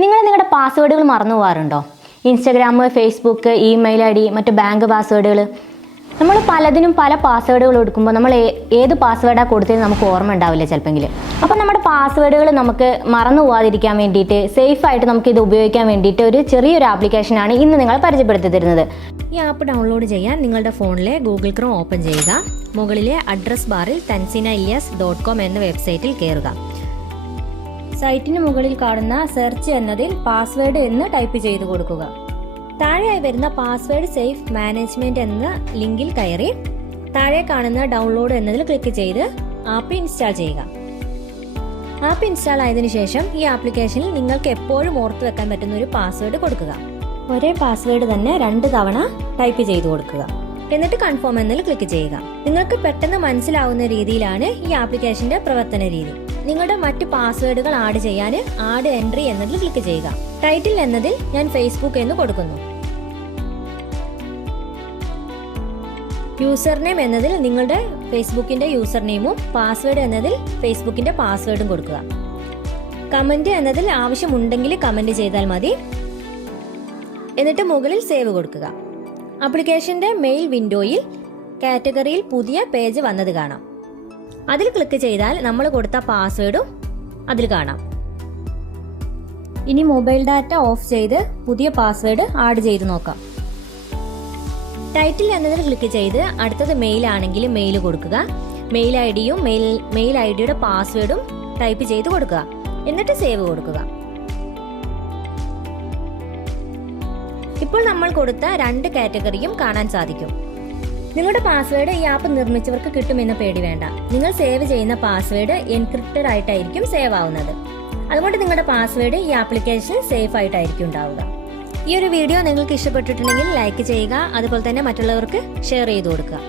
നിങ്ങൾ നിങ്ങളുടെ പാസ്വേഡുകൾ മറന്നു പോകാറുണ്ടോ? Instagram, Facebook, email I D, മറ്റ് ബാങ്ക് പാസ്വേഡുകൾ. നമ്മൾ പലതിനും പല പാസ്വേഡുകൾ കൊടുക്കുമ്പോൾ നമ്മൾ ഏത് പാസ്വേഡാണ് കൊടുത്തത് നമുക്ക് ഓർമ്മ ഉണ്ടാവില്ല ചിലപ്പോൾ. അപ്പോൾ നമ്മുടെ പാസ്വേഡുകൾ നമുക്ക് മറന്നു പോകാതിരിക്കാൻ വേണ്ടിയിട്ട് സേഫായിട്ട് നമുക്കിത് ഉപയോഗിക്കാൻ വേണ്ടിയിട്ട് ഒരു ചെറിയൊരു ആപ്ലിക്കേഷനാണ് ഇന്ന് നിങ്ങളെ പരിചയപ്പെടുത്തി തരുന്നത്. ഈ ആപ്പ് ഡൗൺലോഡ് ചെയ്യാൻ നിങ്ങളുടെ ഫോണിലെ ഗൂഗിൾ ക്രോം ഓപ്പൺ ചെയ്യുക. മുകളിലെ അഡ്രസ് ബാറിൽ tanzinailias.com എന്ന വെബ്സൈറ്റിൽ കയറുക. സൈറ്റിന് മുകളിൽ കാണുന്ന സെർച്ച് എന്നതിൽ പാസ്വേഡ് എന്ന് ടൈപ്പ് ചെയ്ത് കൊടുക്കുക. താഴെയായി വരുന്ന പാസ്വേഡ് സേഫ് മാനേജ്മെന്റ് എന്ന ലിങ്കിൽ കയറി താഴെ കാണുന്ന ഡൗൺലോഡ് എന്നതിൽ ക്ലിക്ക് ചെയ്ത് ആപ്പ് ഇൻസ്റ്റാൾ ചെയ്യുക. ആപ്പ് ഇൻസ്റ്റാൾ ആയതിനു ശേഷം ഈ ആപ്ലിക്കേഷനിൽ നിങ്ങൾക്ക് എപ്പോഴും ഓർത്തു വെക്കാൻ പറ്റുന്ന ഒരു പാസ്വേഡ് കൊടുക്കുക. ഒരേ പാസ്വേഡ് തന്നെ 2 തവണ ടൈപ്പ് ചെയ്ത് കൊടുക്കുക. എന്നിട്ട് കൺഫേം എന്നതിൽ ക്ലിക്ക് ചെയ്യുക. നിങ്ങൾക്ക് പെട്ടെന്ന് മനസ്സിലാവുന്ന രീതിയിലാണ് ഈ ആപ്ലിക്കേഷന്റെ പ്രവർത്തന രീതി. നിങ്ങളുടെ മറ്റ് പാസ്വേഡുകൾ ആഡ് ചെയ്യാൻ ആഡ് എൻട്രി എന്നതിൽ ക്ലിക്ക് ചെയ്യുക. ടൈറ്റിൽ എന്നതിൽ ഞാൻ ഫേസ്ബുക്ക് എന്ന് കൊടുക്കുന്നു. യൂസർ നെയിം എന്നതിൽ നിങ്ങളുടെ ഫേസ്ബുക്കിന്റെ യൂസർ നെയിമും പാസ്വേഡ് എന്നതിൽ ഫേസ്ബുക്കിന്റെ പാസ്വേഡും കൊടുക്കുക. കമന്റ് എന്നതിൽ ആവശ്യമുണ്ടെങ്കിൽ കമന്റ് ചെയ്താൽ മതി. എന്നിട്ട് മുകളിൽ സേവ് കൊടുക്കുക. ആപ്ലിക്കേഷന്റെ മെയിൽ വിൻഡോയിൽ കാറ്റഗറിയിൽ പുതിയ പേജ് വന്നത് കാണാം. അതിൽ ക്ലിക്ക് ചെയ്താൽ നമ്മൾ കൊടുത്ത പാസ്വേഡും അതിൽ കാണാം. ഇനി മൊബൈൽ ഡാറ്റ ഓഫ് ചെയ്ത് പുതിയ പാസ്വേഡ് ആഡ് ചെയ്ത് നോക്കാം. ടൈറ്റിൽ എന്നതിൽ ക്ലിക്ക് ചെയ്ത് അടുത്തത് മെയിൽ ആണെങ്കിൽ മെയിൽ കൊടുക്കുക. മെയിൽ ഐ ഡിയും മെയിൽ ഐ ഡിയുടെ പാസ്വേഡും ടൈപ്പ് ചെയ്ത് കൊടുക്കുക. എന്നിട്ട് സേവ് കൊടുക്കുക. ഇപ്പോൾ നമ്മൾ കൊടുത്ത 2 കാറ്റഗറിയും കാണാൻ സാധിക്കും. നിങ്ങളുടെ പാസ്വേഡ് ഈ ആപ്പ് നിർമ്മിച്ചവർക്ക് കിട്ടുമെന്ന പേടി വേണ്ട. നിങ്ങൾ സേവ് ചെയ്യുന്ന പാസ്വേഡ് എൻക്രിപ്റ്റഡ് ആയിട്ടായിരിക്കും സേവ് ആവുന്നത്. അതുകൊണ്ട് നിങ്ങളുടെ പാസ്വേഡ് ഈ ആപ്ലിക്കേഷൻ സേഫ് ആയിട്ടായിരിക്കും ഉണ്ടാവുക. ഈ ഒരു വീഡിയോ നിങ്ങൾക്ക് ഇഷ്ടപ്പെട്ടിട്ടുണ്ടെങ്കിൽ ലൈക്ക് ചെയ്യുക. അതുപോലെ തന്നെ മറ്റുള്ളവർക്ക് ഷെയർ ചെയ്ത് കൊടുക്കുക.